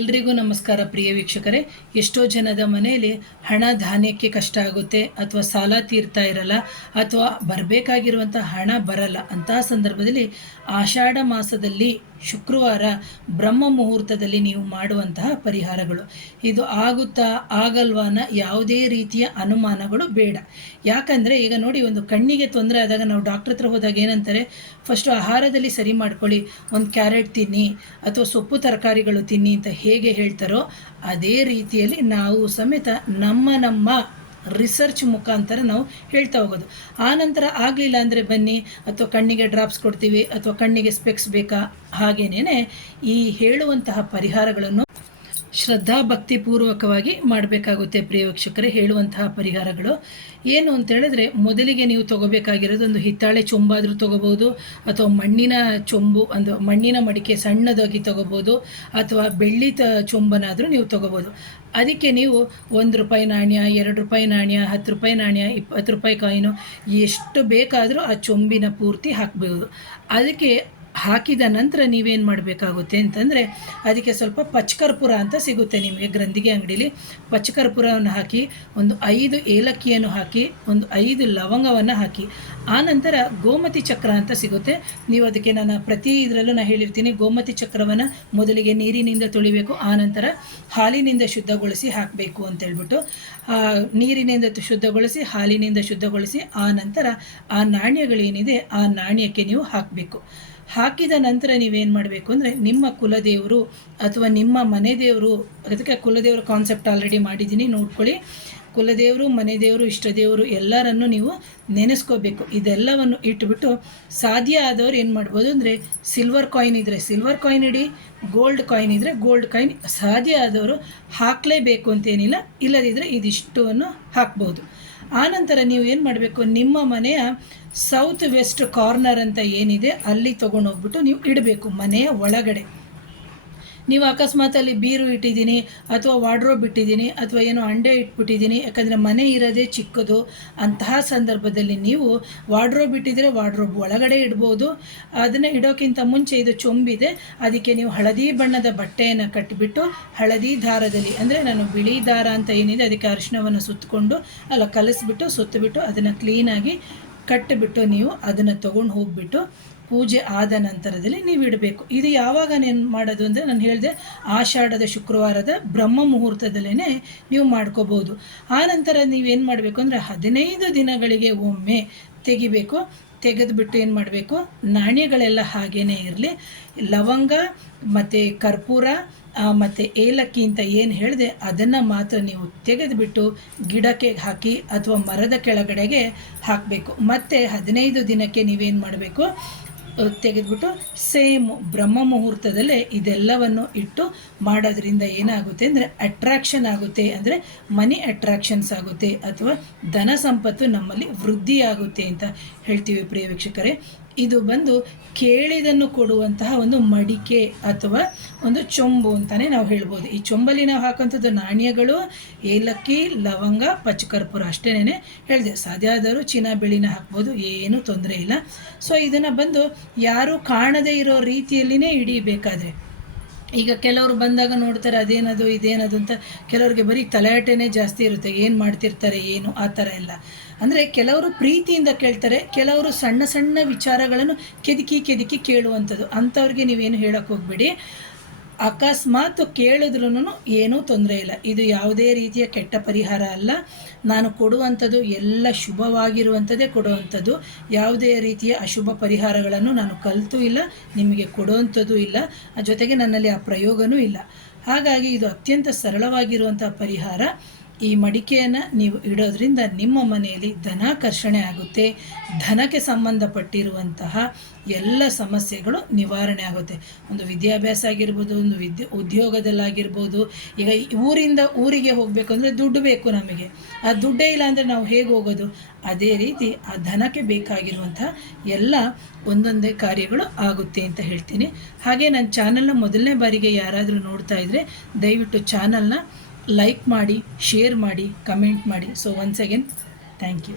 ಎಲ್ರಿಗೂ ನಮಸ್ಕಾರ ಪ್ರಿಯ ವೀಕ್ಷಕರೇ. ಎಷ್ಟೋ ಜನದ ಮನೆಯಲ್ಲಿ ಹಣ ಧಾನ್ಯಕ್ಕೆ ಕಷ್ಟ ಆಗುತ್ತೆ, ಅಥವಾ ಸಾಲ ತೀರ್ತಾ ಇರಲ್ಲ, ಅಥವಾ ಬರಬೇಕಾಗಿರುವಂಥ ಹಣ ಬರಲ್ಲ. ಅಂತಹ ಸಂದರ್ಭದಲ್ಲಿ ಆಷಾಢ ಮಾಸದಲ್ಲಿ ಶುಕ್ರವಾರ ಬ್ರಹ್ಮ ಮುಹೂರ್ತದಲ್ಲಿ ನೀವು ಮಾಡುವಂತಹ ಪರಿಹಾರಗಳು, ಇದು ಆಗುತ್ತಾ ಆಗಲ್ವಾನ ಯಾವುದೇ ರೀತಿಯ ಅನುಮಾನಗಳು ಬೇಡ. ಯಾಕಂದರೆ ಈಗ ನೋಡಿ, ಒಂದು ಕಣ್ಣಿಗೆ ತೊಂದರೆ ಆದಾಗ ನಾವು ಡಾಕ್ಟ್ರ್ ಹತ್ರ ಹೋದಾಗ ಏನಂತಾರೆ, ಫಸ್ಟು ಆಹಾರದಲ್ಲಿ ಸರಿ ಮಾಡ್ಕೊಳ್ಳಿ, ಒಂದು ಕ್ಯಾರೆಟ್ ತಿನ್ನಿ ಅಥವಾ ಸೊಪ್ಪು ತರಕಾರಿಗಳು ತಿನ್ನಿ ಅಂತ ಹೇಗೆ ಹೇಳ್ತಾರೋ ಅದೇ ರೀತಿಯಲ್ಲಿ ನಾವು ಸಮೇತ ನಮ್ಮ ರಿಸರ್ಚ್ ಮುಖಾಂತರ ನಾವು ಹೇಳ್ತಾ ಹೋಗೋದು. ಆ ನಂತರ ಆಗಲಿಲ್ಲ ಅಂದರೆ ಬನ್ನಿ, ಅಥವಾ ಕಣ್ಣಿಗೆ ಡ್ರಾಪ್ಸ್ ಕೊಡ್ತೀವಿ, ಅಥವಾ ಕಣ್ಣಿಗೆ ಸ್ಪೆಕ್ಸ್ ಬೇಕಾ, ಹಾಗೇನೇ ಈ ಹೇಳುವಂತಹ ಪರಿಹಾರಗಳನ್ನು ಶ್ರದ್ಧಾ ಭಕ್ತಿಪೂರ್ವಕವಾಗಿ ಮಾಡಬೇಕಾಗುತ್ತೆ. ಪ್ರಿಯ ವೀಕ್ಷಕರೇ, ಹೇಳುವಂತಹ ಪರಿಹಾರಗಳು ಏನು ಅಂತ ಹೇಳಿದ್ರೆ, ಮೊದಲಿಗೆ ನೀವು ತೊಗೋಬೇಕಾಗಿರೋದು ಒಂದು ಹಿತ್ತಾಳೆ ಚೊಂಬಾದರೂ ತೊಗೋಬೋದು, ಅಥವಾ ಮಣ್ಣಿನ ಚೊಂಬು, ಒಂದು ಮಣ್ಣಿನ ಮಡಿಕೆ ಸಣ್ಣದಾಗಿ ತೊಗೋಬೋದು, ಅಥವಾ ಬೆಳ್ಳಿ ಚೊಂಬನಾದರೂ ನೀವು ತೊಗೋಬೋದು. ಅದಕ್ಕೆ ನೀವು ₹1 ನಾಣ್ಯ, ₹2 ನಾಣ್ಯ, ₹10 ನಾಣ್ಯ, ₹20 ಕಾಯಿನು ಎಷ್ಟು ಬೇಕಾದರೂ ಆ ಚೊಂಬಿನ ಪೂರ್ತಿ ಹಾಕಬಹುದು. ಅದಕ್ಕೆ ಹಾಕಿದ ನಂತರ ನೀವೇನು ಮಾಡಬೇಕಾಗುತ್ತೆ ಅಂತಂದರೆ, ಅದಕ್ಕೆ ಸ್ವಲ್ಪ ಪಚ್ಚಕರ್ಪೂರ ಅಂತ ಸಿಗುತ್ತೆ ನಿಮಗೆ ಗ್ರಂಥಿಗೆ ಅಂಗಡೀಲಿ. ಪಚ್ಚಕರ್ಪೂರವನ್ನು ಹಾಕಿ, ಒಂದು 5 ಏಲಕ್ಕಿಯನ್ನು ಹಾಕಿ, ಒಂದು 5 ಲವಂಗವನ್ನು ಹಾಕಿ, ಆನಂತರ ಗೋಮತಿ ಚಕ್ರ ಅಂತ ಸಿಗುತ್ತೆ. ನೀವು ಅದಕ್ಕೆ ನಾನು ಪ್ರತಿ ಇದರಲ್ಲೂ ನಾನು ಹೇಳಿರ್ತೀನಿ, ಗೋಮತಿ ಚಕ್ರವನ್ನು ಮೊದಲಿಗೆ ನೀರಿನಿಂದ ತೊಳಿಬೇಕು, ಆನಂತರ ಹಾಲಿನಿಂದ ಶುದ್ಧಗೊಳಿಸಿ ಹಾಕಬೇಕು ಅಂತೇಳ್ಬಿಟ್ಟು, ನೀರಿನಿಂದ ಶುದ್ಧಗೊಳಿಸಿ, ಹಾಲಿನಿಂದ ಶುದ್ಧಗೊಳಿಸಿ, ಆನಂತರ ಆ ನಾಣ್ಯಗಳೇನಿದೆ ಆ ನಾಣ್ಯಕ್ಕೆ ನೀವು ಹಾಕಬೇಕು. ಹಾಕಿದ ನಂತರ ನೀವೇನು ಮಾಡಬೇಕು ಅಂದರೆ, ನಿಮ್ಮ ಕುಲದೇವರು ಅಥವಾ ನಿಮ್ಮ ಮನೆ ದೇವರು, ಅದಕ್ಕೆ ಕುಲದೇವರು ಕಾನ್ಸೆಪ್ಟ್ ಆಲ್ರೆಡಿ ಮಾಡಿದ್ದೀನಿ, ನೋಡ್ಕೊಳ್ಳಿ. ಕುಲದೇವರು, ಮನೆ ದೇವರು, ಇಷ್ಟ ದೇವರು ಎಲ್ಲರನ್ನು ನೀವು ನೆನೆಸ್ಕೋಬೇಕು. ಇದೆಲ್ಲವನ್ನು ಇಟ್ಬಿಟ್ಟು ಸಾಧ್ಯ ಆದವ್ರು ಏನು ಮಾಡ್ಬೋದು ಅಂದರೆ, ಸಿಲ್ವರ್ ಕಾಯಿನ್ ಇದ್ದರೆ ಸಿಲ್ವರ್ ಕಾಯಿನ್ ಇಡಿ, ಗೋಲ್ಡ್ ಕಾಯಿನ್ ಇದ್ದರೆ ಗೋಲ್ಡ್ ಕಾಯಿನ್, ಸಾಧ್ಯ ಆದವರು ಹಾಕಲೇಬೇಕು ಅಂತೇನಿಲ್ಲ, ಇಲ್ಲದಿದ್ದರೆ ಇದಿಷ್ಟನ್ನು ಹಾಕ್ಬೋದು. ಆನಂತರ ನೀವು ಏನು ಮಾಡಬೇಕು, ನಿಮ್ಮ ಮನೆಯ ಸೌತ್ ವೆಸ್ಟ್ ಕಾರ್ನರ್ ಅಂತ ಏನಿದೆ ಅಲ್ಲಿ ತೊಗೊಂಡೋಗ್ಬಿಟ್ಟು ನೀವು ಇಡಬೇಕು. ಮನೆಯ ಒಳಗಡೆ ನೀವು ಅಕಸ್ಮಾತಲ್ಲಿ ಬೀರು ಇಟ್ಟಿದ್ದೀನಿ, ಅಥವಾ ವಾರ್ಡ್ರೋಬ್ ಇಟ್ಟಿದ್ದೀನಿ, ಅಥವಾ ಏನೋ ಅಂಡೆ ಇಟ್ಬಿಟ್ಟಿದ್ದೀನಿ, ಯಾಕಂದರೆ ಮನೆ ಇರೋದೇ ಚಿಕ್ಕದು, ಅಂತಹ ಸಂದರ್ಭದಲ್ಲಿ ನೀವು ವಾರ್ಡ್ರೋಬ್ ಇಟ್ಟಿದ್ರೆ ವಾರ್ಡ್ರೋಬ್ ಒಳಗಡೆ ಇಡ್ಬೋದು. ಅದನ್ನು ಇಡೋಕ್ಕಿಂತ ಮುಂಚೆ ಇದು ಚೊಂಬಿದೆ, ಅದಕ್ಕೆ ನೀವು ಹಳದಿ ಬಣ್ಣದ ಬಟ್ಟೆಯನ್ನು ಕಟ್ಟಿಬಿಟ್ಟು, ಹಳದಿ ದಾರದಲ್ಲಿ, ಅಂದರೆ ನಾನು ಬಿಳಿ ದಾರ ಅಂತ ಏನಿದೆ ಅದಕ್ಕೆ ಅರಿಶಿಣವನ್ನು ಕಲಿಸ್ಬಿಟ್ಟು ಸುತ್ತಬಿಟ್ಟು ಅದನ್ನು ಕ್ಲೀನಾಗಿ ಕಟ್ಟಿಬಿಟ್ಟು ನೀವು ಅದನ್ನು ತೊಗೊಂಡು ಹೋಗಿಬಿಟ್ಟು ಪೂಜೆ ಆದ ನಂತರದಲ್ಲಿ ನೀವು ಇಡಬೇಕು. ಇದು ಯಾವಾಗ ಮಾಡೋದು ಅಂದರೆ, ನಾನು ಹೇಳಿದೆ, ಆಷಾಢದ ಶುಕ್ರವಾರದ ಬ್ರಹ್ಮ ಮುಹೂರ್ತದಲ್ಲೇ ನೀವು ಮಾಡ್ಕೋಬೋದು. ಆನಂತರ ನೀವೇನು ಮಾಡಬೇಕು ಅಂದರೆ, 15 ದಿನಗಳಿಗೆ ಒಮ್ಮೆ ತೆಗಿಬೇಕು. ತೆಗೆದುಬಿಟ್ಟು ಏನು ಮಾಡಬೇಕು, ನಾಣ್ಯಗಳೆಲ್ಲ ಹಾಗೇ ಇರಲಿ, ಲವಂಗ ಮತ್ತು ಕರ್ಪೂರ ಮತ್ತು ಏಲಕ್ಕಿ ಅಂತ ಏನು ಹೇಳಿದೆ ಅದನ್ನು ಮಾತ್ರ ನೀವು ತೆಗೆದುಬಿಟ್ಟು ಗಿಡಕ್ಕೆ ಹಾಕಿ ಅಥವಾ ಮರದ ಕೆಳಗಡೆಗೆ ಹಾಕಬೇಕು. ಮತ್ತು 15 ದಿನಕ್ಕೆ ನೀವೇನು ಮಾಡಬೇಕು, ತೆಗೆದುಬಿಟ್ಟು ಸೇಮ್ ಬ್ರಹ್ಮ ಮುಹೂರ್ತದಲ್ಲೇ ಇದೆಲ್ಲವನ್ನು ಇಟ್ಟು ಮಾಡೋದ್ರಿಂದ ಏನಾಗುತ್ತೆ ಅಂದರೆ ಅಟ್ರಾಕ್ಷನ್ ಆಗುತ್ತೆ, ಅಂದರೆ ಮನಿ ಅಟ್ರಾಕ್ಷನ್ಸ್ ಆಗುತ್ತೆ, ಅಥವಾ ಧನ ಸಂಪತ್ತು ನಮ್ಮಲ್ಲಿ ವೃದ್ಧಿಯಾಗುತ್ತೆ ಅಂತ ಹೇಳ್ತೀವಿ. ಪ್ರಿಯ ವೀಕ್ಷಕರೇ, ಇದು ಬಂದು ಕೇಳಿದನ್ನು ಕೊಡುವಂತಹ ಒಂದು ಮಡಿಕೆ ಅಥವಾ ಒಂದು ಚೊಂಬು ಅಂತಲೇ ನಾವು ಹೇಳ್ಬೋದು. ಈ ಚೊಂಬಲ್ಲಿ ನಾವು ಹಾಕೋಂಥದ್ದು ನಾಣ್ಯಗಳು, ಏಲಕ್ಕಿ, ಲವಂಗ, ಪಚ್ಚಕರ್ಪೂರ ಅಷ್ಟೇನೆ ಹೇಳಿದೆ. ಸಾಧ್ಯ ಆದವರು ಚಿನ್ನ ಬೆಳ್ಳಿನ ಹಾಕ್ಬೋದು, ಏನೂ ತೊಂದರೆ ಇಲ್ಲ. ಸೊ ಇದನ್ನು ಬಂದು ಯಾರೂ ಕಾಣದೇ ಇರೋ ರೀತಿಯಲ್ಲಿನೇ ಹಿಡಿಬೇಕಾದ್ರೆ, ಈಗ ಕೆಲವರು ಬಂದಾಗ ನೋಡ್ತಾರೆ ಅದೇನದು ಇದೇನದು ಅಂತ, ಕೆಲವ್ರಿಗೆ ಬರೀ ತಲೆಹಟೆನೇ ಜಾಸ್ತಿ ಇರುತ್ತೆ, ಏನು ಮಾಡ್ತಿರ್ತಾರೆ ಏನು ಆ ಥರ ಎಲ್ಲ. ಅಂದರೆ ಕೆಲವರು ಪ್ರೀತಿಯಿಂದ ಕೇಳ್ತಾರೆ, ಕೆಲವರು ಸಣ್ಣ ಸಣ್ಣ ವಿಚಾರಗಳನ್ನು ಕೆದಕಿ ಕೇಳುವಂಥದ್ದು. ಅಂಥವ್ರಿಗೆ ನೀವೇನು ಹೇಳೋಕ್ಕೆ ಹೋಗ್ಬೇಡಿ. ಅಕಸ್ಮಾತ್ ಕೇಳಿದ್ರೂ ಏನೂ ತೊಂದರೆ ಇಲ್ಲ. ಇದು ಯಾವುದೇ ರೀತಿಯ ಕೆಟ್ಟ ಪರಿಹಾರ ಅಲ್ಲ. ನಾನು ಕೊಡುವಂಥದ್ದು ಎಲ್ಲ ಶುಭವಾಗಿರುವಂಥದ್ದೇ ಕೊಡುವಂಥದ್ದು. ಯಾವುದೇ ರೀತಿಯ ಅಶುಭ ಪರಿಹಾರಗಳನ್ನು ನಾನು ಕಲಿತೂ ಇಲ್ಲ, ನಿಮಗೆ ಕೊಡುವಂಥದ್ದು ಇಲ್ಲ, ಜೊತೆಗೆ ನನ್ನಲ್ಲಿ ಆ ಪ್ರಯೋಗನೂ ಇಲ್ಲ. ಹಾಗಾಗಿ ಇದು ಅತ್ಯಂತ ಸರಳವಾಗಿರುವಂಥ ಪರಿಹಾರ. ಈ ಮಡಿಕೆಯನ್ನು ನೀವು ಇಡೋದ್ರಿಂದ ನಿಮ್ಮ ಮನೆಯಲ್ಲಿ ಧನಾಕರ್ಷಣೆ ಆಗುತ್ತೆ, ಧನಕ್ಕೆ ಸಂಬಂಧಪಟ್ಟಿರುವಂತಹ ಎಲ್ಲ ಸಮಸ್ಯೆಗಳು ನಿವಾರಣೆ ಆಗುತ್ತೆ. ಒಂದು ವಿದ್ಯಾಭ್ಯಾಸ ಆಗಿರ್ಬೋದು, ಒಂದು ಉದ್ಯೋಗದಲ್ಲಾಗಿರ್ಬೋದು. ಈಗ ಊರಿಂದ ಊರಿಗೆ ಹೋಗಬೇಕು ಅಂದರೆ ದುಡ್ಡು ಬೇಕು ನಮಗೆ, ಆ ದುಡ್ಡೇ ಇಲ್ಲ ಅಂದರೆ ನಾವು ಹೇಗೆ ಹೋಗೋದು? ಅದೇ ರೀತಿ ಆ ಧನಕ್ಕೆ ಬೇಕಾಗಿರುವಂತಹ ಎಲ್ಲ ಒಂದೊಂದೇ ಕಾರ್ಯಗಳು ಆಗುತ್ತೆ ಅಂತ ಹೇಳ್ತೀನಿ. ಹಾಗೆ ನನ್ನ ಚಾನಲ್ನ ಮೊದಲನೇ ಬಾರಿಗೆ ಯಾರಾದರೂ ನೋಡ್ತಾ ಇದ್ದರೆ ದಯವಿಟ್ಟು ಚಾನಲ್ನ ಲೈಕ್ ಮಾಡಿ, ಶೇರ್ ಮಾಡಿ, ಕಮೆಂಟ್ ಮಾಡಿ. So once again thank you.